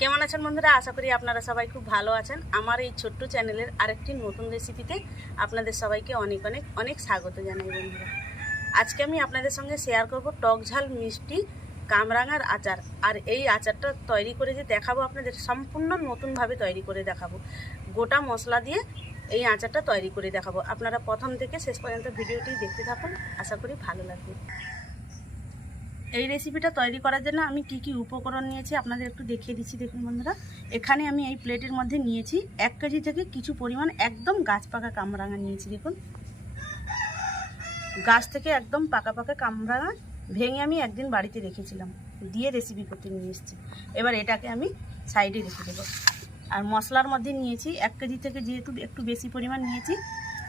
কেমন আছেন বন্ধুরা? আশা করি আপনারা সবাই খুব ভালো আছেন। আমার এই ছোট্ট চ্যানেলের আরেকটি নতুন রেসিপিতে আপনাদের সবাইকে অনেক অনেক অনেক স্বাগত জানাই বন্ধুরা। আজকে আমি আপনাদের সঙ্গে শেয়ার করব টক ঝাল মিষ্টি কামরাঙার আচার। আর এই আচারটা তৈরি করে যে দেখাবো আপনাদের, সম্পূর্ণ নতুনভাবে তৈরি করে দেখাবো। গোটা মশলা দিয়ে এই আচারটা তৈরি করে দেখাবো। আপনারা প্রথম থেকে শেষ পর্যন্ত ভিডিওটি দেখতে থাকুন। আশা করি ভালো লাগবে। এই রেসিপিটা তৈরি করার জন্য আমি কি কি উপকরণ নিয়েছি আপনাদের একটু দেখিয়ে দিচ্ছি, দেখুন বন্ধুরা। এখানে আমি এই প্লেটের মধ্যে নিয়েছি এক কেজি থেকে কিছু পরিমাণ একদম গাছ পাকা কামরাঙা নিয়েছি, দেখুন। গাছ থেকে একদম পাকা পাকা কামরাঙা ভেঙে আমি একদিন বাড়িতে রেখেছিলাম, দিয়ে রেসিপি করতে নিয়ে এসেছি। এবার এটাকে আমি সাইডে রেখে দেবো। আর মশলার মধ্যে নিয়েছি এক কেজি থেকে যেহেতু একটু বেশি পরিমাণ নিয়েছি,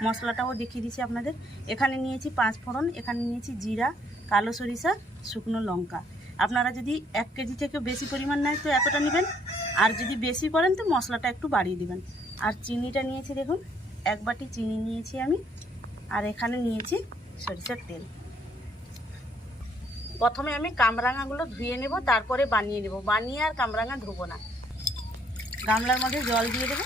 মশলাটাও দেখিয়ে দিচ্ছি আপনাদের। এখানে নিয়েছি পাঁচ ফোড়ন, এখানে নিয়েছি জিরা, কালো সরিষা শুকনো লঙ্কা। আপনারা যদি এক কেজি থেকে বেশি পরিমাণ নেয় তো এতটা নেবেন। আর যদি বেশি করেন তো মশলাটা একটু বাড়িয়ে দেবেন। আর চিনিটা নিয়েছি দেখুন, এক বাটি চিনি নিয়েছি আমি। আর এখানে নিয়েছি সরিষার তেল। প্রথমে আমি কামরাঙাগুলো ধুয়ে নেব, তারপরে বানিয়ে নেব। বানিয়ে আর কামরাঙা ধুবো না। গামলার মধ্যে জল দিয়ে দেবো।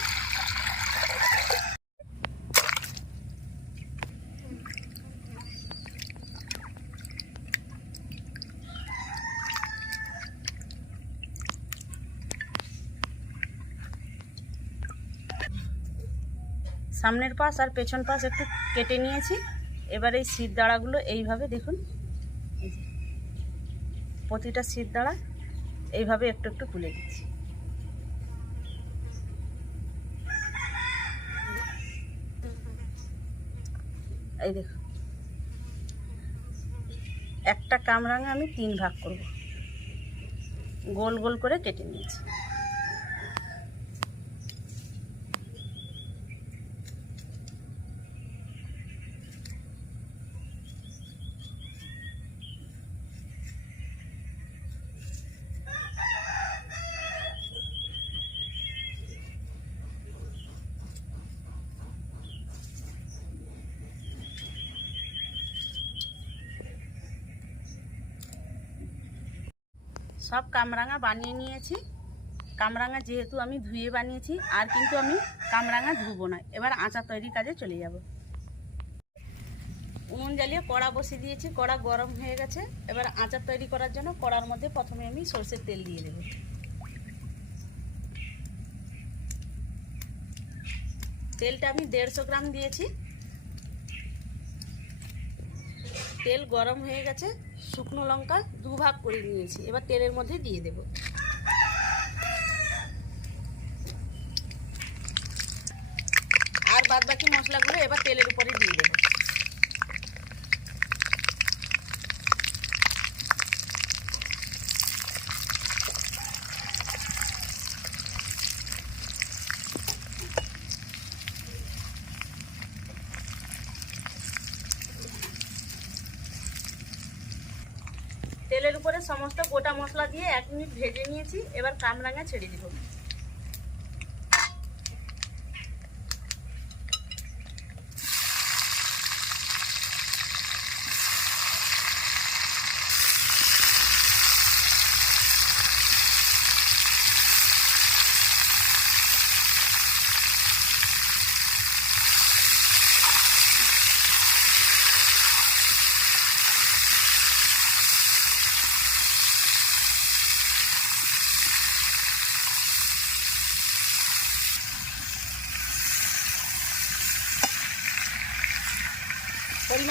সামনের পাশ আর পেছন পাশ একটু কেটে নিয়েছি। এবার এই শীত দাঁড়াগুলো এইভাবে দেখুন। প্রতিটা শীত দাঁড়া এইভাবে একটু একটু খুলে দিচ্ছি। এই দেখুন। একটা কামরাঙা আমি তিন ভাগ করব। গোল গোল করে কেটে নিয়েছি। সব কামরাঙা বানিয়ে নিয়েছি। কামরাঙা যেহেতু আমি ধুয়ে বানিয়েছি, আর কিন্তু আমি কামরাঙা ধুবো না। এবার আচার তৈরির কাজে চলে যাব। উনুন জ্বালিয়ে কড়া বসিয়ে দিয়েছি, কড়া গরম হয়ে গেছে। এবার আচার তৈরি করার জন্য কড়ার মধ্যে প্রথমে আমি সর্ষের তেল দিয়ে দেবো। তেলটা আমি দেড়শো গ্রাম দিয়েছি। তেল গরম হয়ে গেছে। শুকনো লঙ্কা দু ভাগ করে নিয়েছি। এবার তেলের মধ্যে দিয়ে দেব। আর বাদ বাকি মশলাগুলো এবার তেলের উপরে দিয়ে দেবো। তেলের উপরে সমস্ত গোটা মশলা দিয়ে এক মিনিট ভেজে নিয়েছি এবার কামরাঙা ছেড়ে দিব।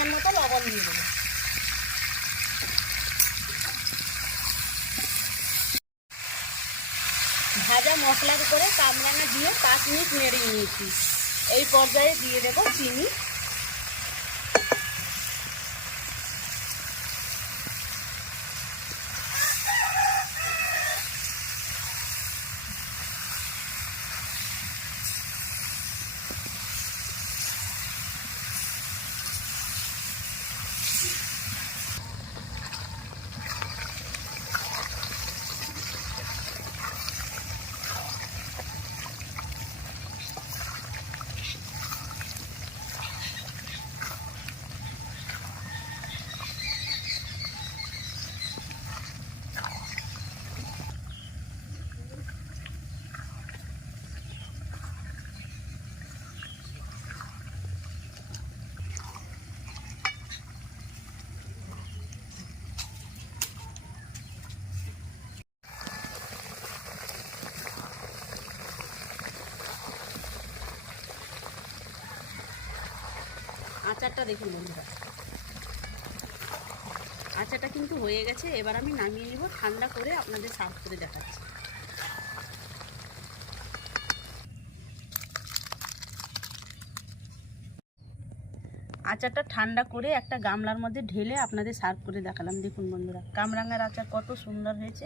পরিমাণ মতো লবণ দিয়ে দেবো। ভাজা মশলার উপরে কামরাঙা দিয়ে পাঁচ মিনিট নেড়ে নিয়েছি। এই পর্যায়ে দিয়ে দেবো চিনি। আচারটা দেখুন বন্ধুরা। আচারটা কিন্তু হয়ে গেছে, এবার আমি নামিয়ে নিব, ঠান্ডা করে আপনাদের সার্ভ করে দেখাচ্ছি। আচারটা ঠান্ডা করে একটা গামলার মধ্যে ঢেলে আপনাদের সার্ভ করে দেখালাম। দেখুন বন্ধুরা কামরাঙ্গার আচার কত সুন্দর হয়েছে।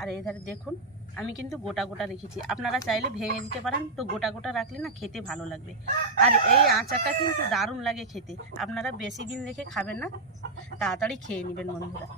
আর এধারে দেখুন আমি কিন্তু গোটা গোটা রেখেছি। আপনারা চাইলে ভেঙে দিতে পারেন, তো গোটা গোটা রাখলে না খেতে ভালো লাগবে। আর এই আচারটা কিন্তু দারুণ লাগে খেতে। আপনারা বেশি দিন রেখে খাবেন না, তাড়াতাড়ি খেয়ে নেবেন বন্ধুরা।